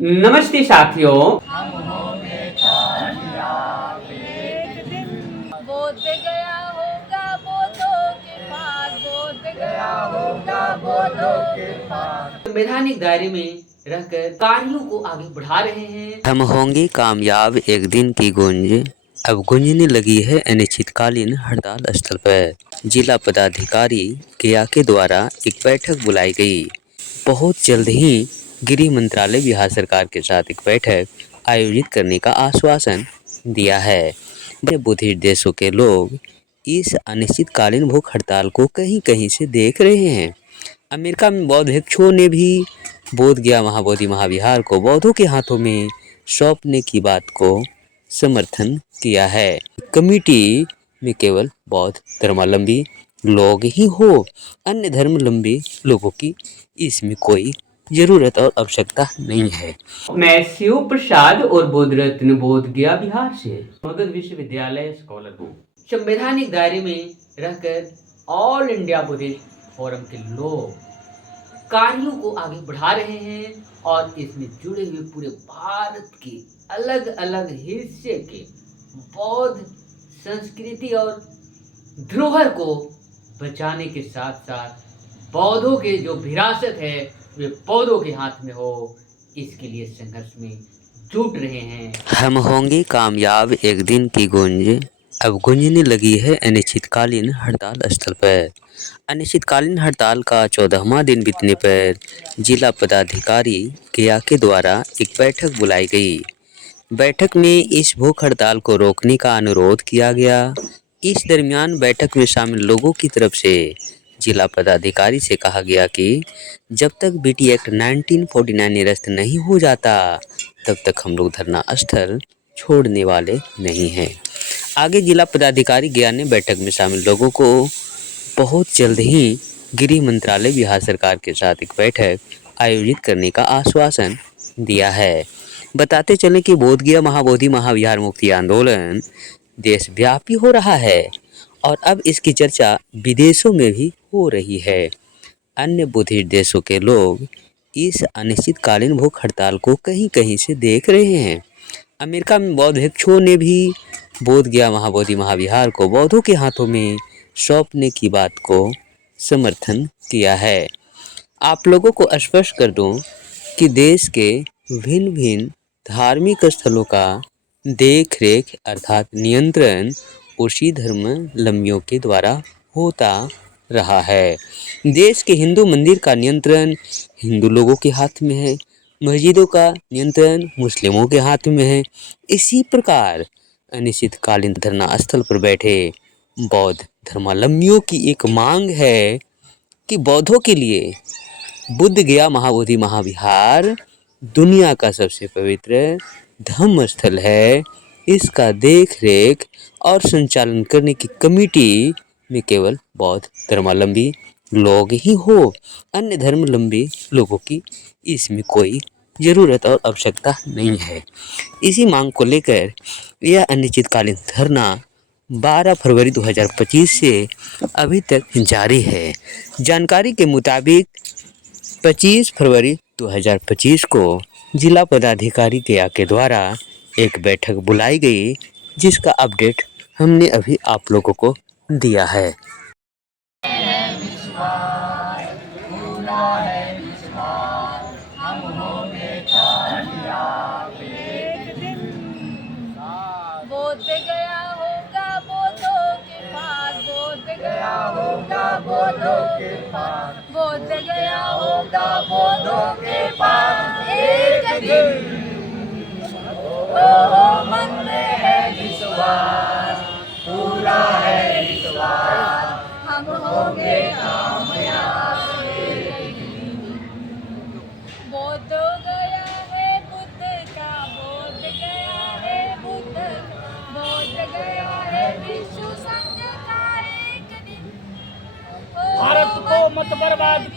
नमस्ते साथियों। हम होंगे कामयाब एक दिन। बोध गया होगा बोधों के पार, बोध गया होगा बोधों के पार। संवैधानिक दायरे में रहकर कार्यों को आगे बढ़ा रहे हैं। हम होंगे कामयाब एक दिन की गूंज अब गूंजने लगी है अनिश्चितकालीन हड़ताल स्थल पर। जिला पदाधिकारी केया के द्वारा एक बैठक बुलाई गई। बहुत जल्द ही गृह मंत्रालय बिहार सरकार के साथ एक बैठक आयोजित करने का आश्वासन दिया है। बड़े बुद्धिस्ट देशों के लोग इस अनिश्चितकालीन भूख हड़ताल को कहीं कहीं से देख रहे हैं। अमेरिका में बौद्ध भिक्षुओं ने भी बोध गया महाबोधि महाविहार को बौद्धों के हाथों में सौंपने की बात को समर्थन किया है। कमेटी में केवल बौद्ध धर्मावलंबी लोग ही हो, अन्य धर्मावलंबी लोगों की इसमें कोई जरूरत और आवश्यकता नहीं है। मैं शिव प्रसाद और बोध रत्न बोध गया बिहार से मगध विश्वविद्यालय स्कॉलर हूँ। संवैधानिक दायरे में रहकर ऑल इंडिया बुद्धिस्ट फोरम के लोग कार्यों को आगे बढ़ा रहे हैं और इसमें जुड़े हुए पूरे भारत के अलग अलग हिस्से के बौद्ध संस्कृति और धरोहर को बचाने के साथ साथ बौद्धों के जो विरासत है वे पौधों के हाथ में हो, इसके लिए संघर्ष में जुट रहे हैं। हम होंगे कामयाब एक दिन की गूंज अब गूंजने लगी है अनिश्चितकालीन हड़ताल स्थल पर। अनिश्चितकालीन हड़ताल का 14वां दिन बीतने पर जिला पदाधिकारी केया के द्वारा एक बैठक बुलाई गई। बैठक में इस भूख हड़ताल को रोकने का अनुरोध किया गया। इस दरमियान बैठक में शामिल लोगों की तरफ से जिला पदाधिकारी से कहा गया कि जब तक बीटी एक्ट 1949 निरस्त नहीं हो जाता तब तक हम लोग धरना स्थल छोड़ने वाले नहीं हैं। आगे जिला पदाधिकारी गया ने बैठक में शामिल लोगों को बहुत जल्द ही गृह मंत्रालय बिहार सरकार के साथ एक बैठक आयोजित करने का आश्वासन दिया है। बताते चलें कि बोध गया महाबोधि महाविहार मुक्ति आंदोलन देशव्यापी हो रहा है और अब इसकी चर्चा विदेशों में भी हो रही है। अन्य बुद्धिस्ट देशों के लोग इस अनिश्चितकालीन भूख हड़ताल को कहीं कहीं से देख रहे हैं। अमेरिका में बौद्ध भिक्षुओं ने भी बोध गया महाबोधि महाविहार को बौद्धों के हाथों में सौंपने की बात को समर्थन किया है। आप लोगों को स्पष्ट कर दूं कि देश के भिन्न भिन्न धार्मिक स्थलों का देख रेख अर्थात नियंत्रण उसी धर्मावलंबियों के द्वारा होता रहा है। देश के हिंदू मंदिर का नियंत्रण हिंदू लोगों के हाथ में है, मस्जिदों का नियंत्रण मुस्लिमों के हाथ में है। इसी प्रकार अनिश्चितकालीन धरना स्थल पर बैठे बौद्ध धर्मावलंबियों की एक मांग है कि बौद्धों के लिए बुद्ध गया महाबोधि महाविहार दुनिया का सबसे पवित्र धर्म स्थल है। इसका देख रेख और संचालन करने की कमेटी में केवल बौद्ध धर्मावलंबी लोग ही हो, अन्य धर्मावलंबी लोगों की इसमें कोई ज़रूरत और आवश्यकता नहीं है। इसी मांग को लेकर यह अनिश्चितकालीन धरना 12 फरवरी 2025 से अभी तक जारी है। जानकारी के मुताबिक 25 फरवरी 2025 को जिला पदाधिकारी केया के द्वारा एक बैठक बुलाई गई, जिसका अपडेट हमने अभी आप लोगों को दिया है। पूरा है विश्वास, हम होंगे कामयाब एक दिन। बोध गया होगा बोधों के पार, बोध गया होगा बोधों के पार, बोध गया होगा बोधों के पार एक दिन। ओ मन में है विश्वास, पूरा है विश्वास, हम होंगे कामयाब एक दिन। बोध गया है बुद्ध का, बोध गया है बुद्ध का, बोध गया है विश्व संघ का एक दिन। भारत को मत बर्बाद